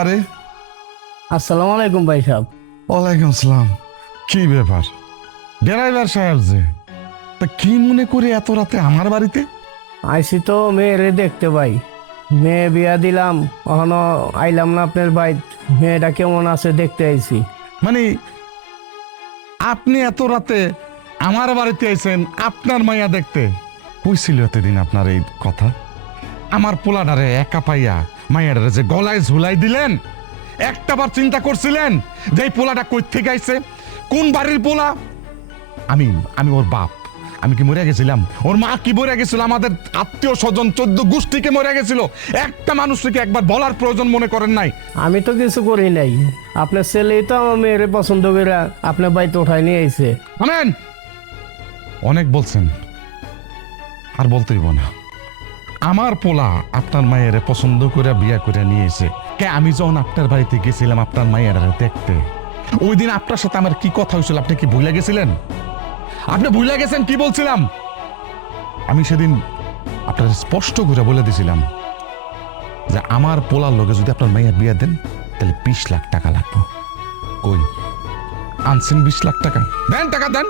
আরে আসসালামু আলাইকুম ভাই সাহেব। ওয়ালাইকুম আসসালাম। কি ব্যাপার ড্রাইভার সাহেব যে, তা কি মনে করে এত রাতে আমার বাড়িতে? আইসি তো মেয়েরে দেখতে ভাই, মেয়ে বিয়া দিলাম, এখনো আইলাম না আপনার ভাই। মেয়েটা কেমন আছে দেখতে আইছি। মানে আপনি এত রাতে আমার বাড়িতে আইছেন আপনার মাইয়া দেখতে? কইছিল এতদিন আপনার এই কথা? আমার পোলাডারে একা পাইয়া মাইয়াডারে যে গলায় ঝুলাই দিলেন, একটাবার চিন্তা করছিলেন যে এই পোলাটা কই থেকে আইছে, কোন বাড়ির পোলা? আমি আমি ওর বাপ, আমি কি মরে গেছিলাম? ওর মা কি মরে গেছিল? আমাদের আত্মীয় স্বজন 14 গোষ্ঠীকে মরে গেছিল। একটা মানুষকে একবার বলার প্রয়োজন মনে করেন নাই? আমি তো কিছু করি নাই, আপনার ছেলেই তো আমার মেয়েরে পছন্দ করে আপনার বাড়িতে উঠাই নিয়ে আইছে। আমেন, অনেক বলছেন, আর বলতেইব না। আমার পোলা আপনার মায়ের পছন্দ করে বিয়া করে নিয়ে এসে কে, আমি যখন আপনার বাড়িতে গেছিলাম আপনার মায়ের দেখতে, ওই দিন আপনার সাথে আমার কি কথা হয়েছিল আপনি কি ভুলে গেছিলেন? আপনি ভুলে গেছেন কি বলছিলাম? আমি সেদিন আপনার স্পষ্ট করে বলে দিছিলাম যে আমার পোলার লগে যদি আপনার মাইয়া বিয়া দেন তাহলে 20 লাখ টাকা লাগবে। কই আনছেন 20 লাখ টাকা? দেন, টাকা দেন।